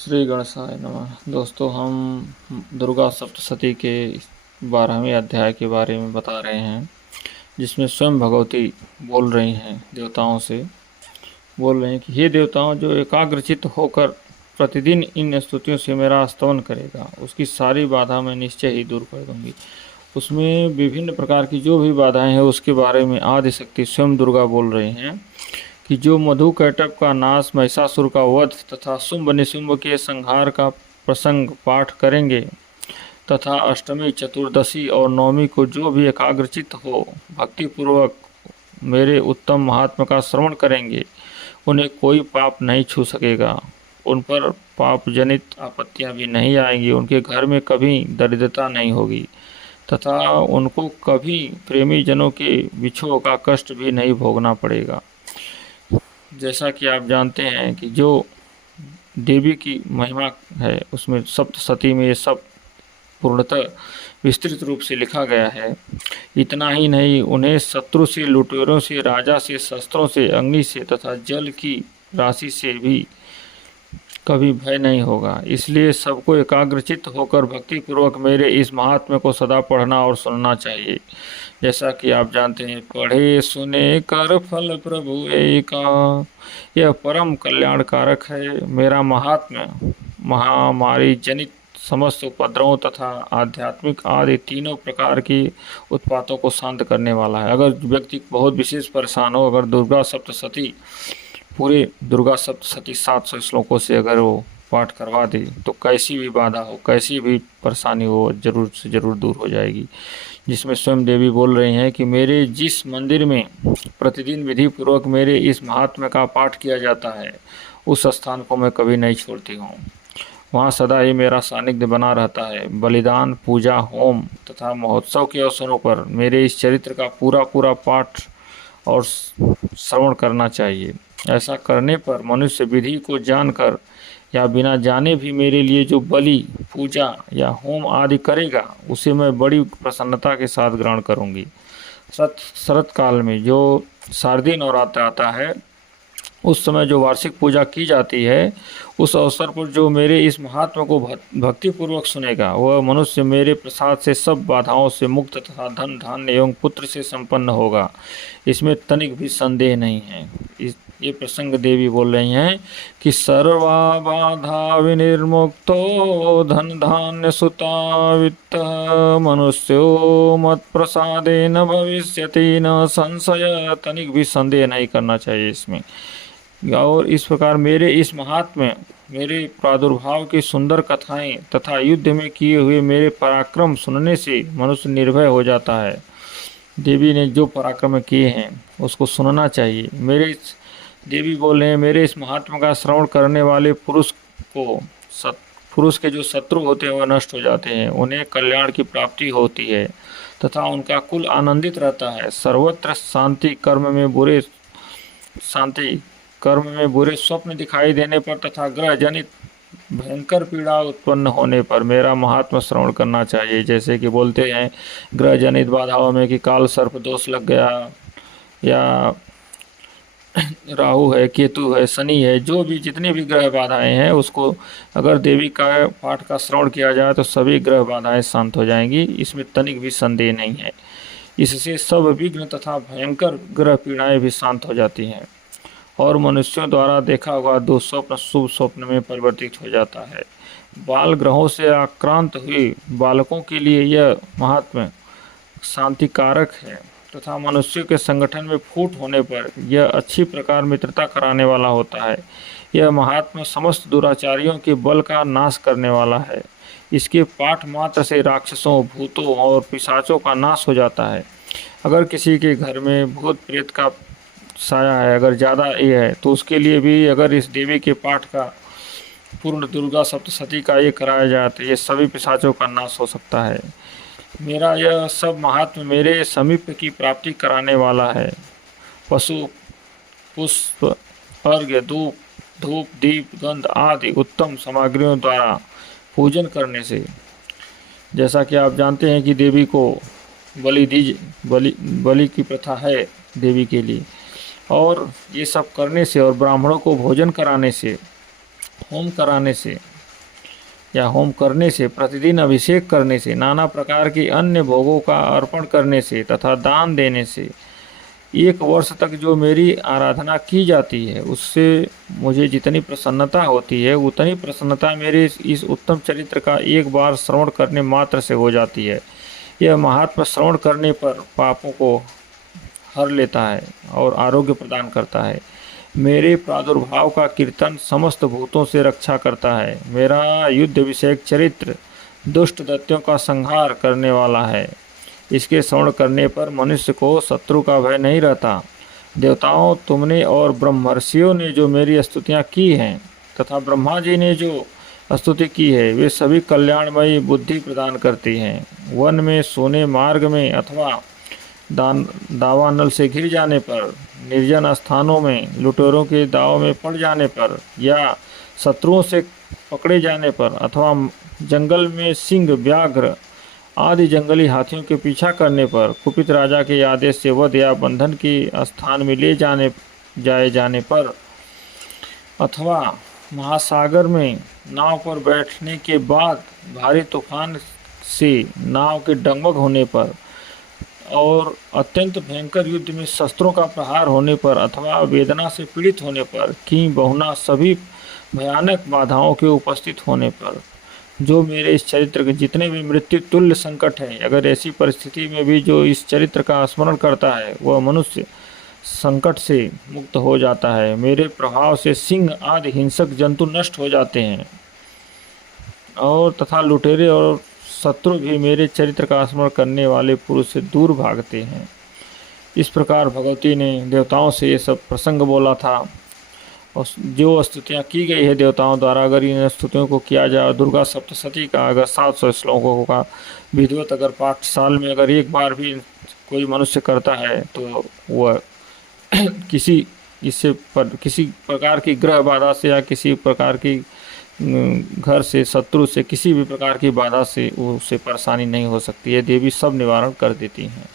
श्री गणेशाय नमः। दोस्तों, हम दुर्गा सप्तशती के 12वें अध्याय के बारे में बता रहे हैं, जिसमें स्वयं भगवती बोल रही हैं, देवताओं से बोल रहे हैं कि हे देवताओं, जो एकाग्रचित्त होकर प्रतिदिन इन स्तुतियों से मेरा स्तवन करेगा, उसकी सारी बाधा मैं निश्चय ही दूर कर दूंगी। उसमें विभिन्न प्रकार की जो भी बाधाएं हैं उसके बारे में आदिशक्ति स्वयं दुर्गा बोल रही हैं कि जो मधु कैटभ का नाश, महिषासुर का वध तथा शुंभ निशुंभ के संहार का प्रसंग पाठ करेंगे तथा अष्टमी, चतुर्दशी और नवमी को जो भी एकाग्रचित्त हो भक्तिपूर्वक मेरे उत्तम महात्मा का श्रवण करेंगे, उन्हें कोई पाप नहीं छू सकेगा। उन पर पाप जनित आपत्तियां भी नहीं आएंगी। उनके घर में कभी दरिद्रता नहीं होगी तथा उनको कभी प्रेमी जनों के विछोह का कष्ट भी नहीं भोगना पड़ेगा। जैसा कि आप जानते हैं कि जो देवी की महिमा है उसमें सप्तशती में ये सब पूर्णतः विस्तृत रूप से लिखा गया है। इतना ही नहीं, उन्हें शत्रु से, लुटेरों से, राजा से, शस्त्रों से, अग्नि से तथा जल की राशि से भी कभी भय नहीं होगा। इसलिए सबको एकाग्रचित्त होकर भक्तिपूर्वक मेरे इस महात्म्य को सदा पढ़ना और सुनना चाहिए। जैसा कि आप जानते हैं, पढ़े सुने कर फल प्रभु एका, यह परम कल्याणकारक है। मेरा महात्म्य महामारी जनित समस्त उपद्रवों तथा आध्यात्मिक आदि तीनों प्रकार की उत्पातों को शांत करने वाला है। अगर व्यक्ति बहुत विशेष परेशान हो, अगर दुर्गा सप्तशती पूरे दुर्गा सप्तशती 700 श्लोकों से अगर वो पाठ करवा दे तो कैसी भी बाधा हो, कैसी भी परेशानी हो, जरूर से जरूर दूर हो जाएगी। जिसमें स्वयं देवी बोल रही हैं कि मेरे जिस मंदिर में प्रतिदिन विधि पूर्वक मेरे इस महात्म्य का पाठ किया जाता है, उस स्थान को मैं कभी नहीं छोड़ती हूँ। वहाँ सदा ही मेरा सानिध्य बना रहता है। बलिदान, पूजा, होम तथा महोत्सव के अवसरों पर मेरे इस चरित्र का पूरा पूरा पाठ और श्रवण करना चाहिए। ऐसा करने पर मनुष्य विधि को जानकर या बिना जाने भी मेरे लिए जो बलि, पूजा या होम आदि करेगा, उसे मैं बड़ी प्रसन्नता के साथ ग्रहण करूंगी। शरत काल में जो शारदीय नवरात्र आता है, उस समय जो वार्षिक पूजा की जाती है, उस अवसर पर जो मेरे इस महात्मा को भक्तिपूर्वक सुनेगा, वह मनुष्य मेरे प्रसाद से सब बाधाओं से मुक्त तथा धन, धान्य एवं पुत्र से संपन्न होगा। इसमें तनिक भी संदेह नहीं है। ये प्रसंग देवी बोल रही हैं कि सर्वा बाधा विनिर्मुक्तो धन धान्य सुता वित्त मनुष्यो मत प्रसादे न भविष्यति न संशय। तनिक भी संदेह नहीं करना चाहिए इसमें। और इस प्रकार मेरे इस महात्म्य, मेरे प्रादुर्भाव की सुंदर कथाएं तथा युद्ध में किए हुए मेरे पराक्रम सुनने से मनुष्य निर्भय हो जाता है। देवी ने जो पराक्रम किए हैं उसको सुनना चाहिए। देवी बोल रहे हैं, मेरे इस महात्मा का श्रवण करने वाले पुरुष के जो शत्रु होते हैं वह नष्ट हो जाते हैं, उन्हें कल्याण की प्राप्ति होती है तथा उनका कुल आनंदित रहता है। सर्वत्र शांति, कर्म में बुरे स्वप्न दिखाई देने पर तथा ग्रह जनित भयंकर पीड़ा उत्पन्न होने पर मेरा महात्मा श्रवण करना चाहिए। जैसे कि बोलते हैं ग्रह जनित बाधाओं में कि काल सर्प दोष लग गया, या राहु है, केतु है, शनि है, जो भी जितनी भी ग्रह बाधाएं हैं, उसको अगर देवी का पाठ का श्रवण किया जाए तो सभी ग्रह बाधाएं शांत हो जाएंगी। इसमें तनिक भी संदेह नहीं है। इससे सब विघ्न तथा भयंकर ग्रह पीड़ाएं भी शांत हो जाती हैं और मनुष्यों द्वारा देखा हुआ दुःस्वप्न शुभ स्वप्न में परिवर्तित हो जाता है। बाल ग्रहों से आक्रांत हुए बालकों के लिए यह महात्म्य शांतिकारक है तथा मनुष्यों के संगठन में फूट होने पर यह अच्छी प्रकार मित्रता कराने वाला होता है। यह महात्म्य समस्त दुराचारियों के बल का नाश करने वाला है। इसके पाठ मात्र से राक्षसों, भूतों और पिशाचों का नाश हो जाता है। अगर किसी के घर में भूत प्रेत का साया है, अगर ज़्यादा ये है, तो उसके लिए भी अगर इस देवी के पाठ का पूर्ण दुर्गा सप्तशती का ये कराया जाए तो ये सभी पिशाचों का नाश हो सकता है। मेरा यह सब महात्मा मेरे समीप की प्राप्ति कराने वाला है। पशु, पुष्प, अर्घ्य, धूप, दीप, गंध आदि उत्तम सामग्रियों द्वारा पूजन करने से, जैसा कि आप जानते हैं कि देवी को बलि की प्रथा है देवी के लिए, और ये सब करने से और ब्राह्मणों को भोजन कराने से, होम कराने से या होम करने से, प्रतिदिन अभिषेक करने से, नाना प्रकार के अन्य भोगों का अर्पण करने से तथा दान देने से 1 वर्ष तक जो मेरी आराधना की जाती है, उससे मुझे जितनी प्रसन्नता होती है, उतनी प्रसन्नता मेरे इस उत्तम चरित्र का एक बार श्रवण करने मात्र से हो जाती है। यह महात्मा श्रवण करने पर पापों को हर लेता है और आरोग्य प्रदान करता है। मेरे प्रादुर्भाव का कीर्तन समस्त भूतों से रक्षा करता है। मेरा युद्ध विषयक चरित्र दुष्ट दैत्यों का संहार करने वाला है। इसके श्रवण करने पर मनुष्य को शत्रु का भय नहीं रहता। देवताओं, तुमने और ब्रह्मर्षियों ने जो मेरी स्तुतियाँ की हैं तथा ब्रह्मा जी ने जो स्तुति की है, वे सभी कल्याणमयी बुद्धि प्रदान करती हैं। वन में, सोने मार्ग में अथवा दावानल से घिर जाने पर, निर्जन स्थानों में लुटेरों के दाव में पड़ जाने पर, या शत्रुओं से पकड़े जाने पर, अथवा जंगल में सिंह, व्याघ्र आदि जंगली हाथियों के पीछा करने पर, कुपित राजा के आदेश से वध या बंधन के स्थान में ले जाने पर, अथवा महासागर में नाव पर बैठने के बाद भारी तूफान से नाव के डगमग होने पर, और अत्यंत भयंकर युद्ध में शस्त्रों का प्रहार होने पर, अथवा वेदना से पीड़ित होने पर, की बहुना सभी भयानक बाधाओं के उपस्थित होने पर, जो मेरे इस चरित्र के जितने भी मृत्यु तुल्य संकट हैं, अगर ऐसी परिस्थिति में भी जो इस चरित्र का स्मरण करता है, वह मनुष्य संकट से मुक्त हो जाता है। मेरे प्रभाव से सिंह आदि हिंसक जंतु नष्ट हो जाते हैं और तथा लुटेरे और शत्रु भी मेरे चरित्र का स्मरण करने वाले पुरुष से दूर भागते हैं। इस प्रकार भगवती ने देवताओं से ये सब प्रसंग बोला था और जो स्तुतियाँ की गई है देवताओं द्वारा, अगर इन स्तुतियों को किया जाए, दुर्गा सप्तशती का अगर 700 श्लोकों का विधिवत अगर पाठ साल में अगर एक बार भी कोई मनुष्य करता है, तो वह किसी प्रकार की ग्रह बाधा से या किसी प्रकार की घर से, शत्रु से, किसी भी प्रकार की बाधा से उसे परेशानी नहीं हो सकती है। देवी सब निवारण कर देती हैं।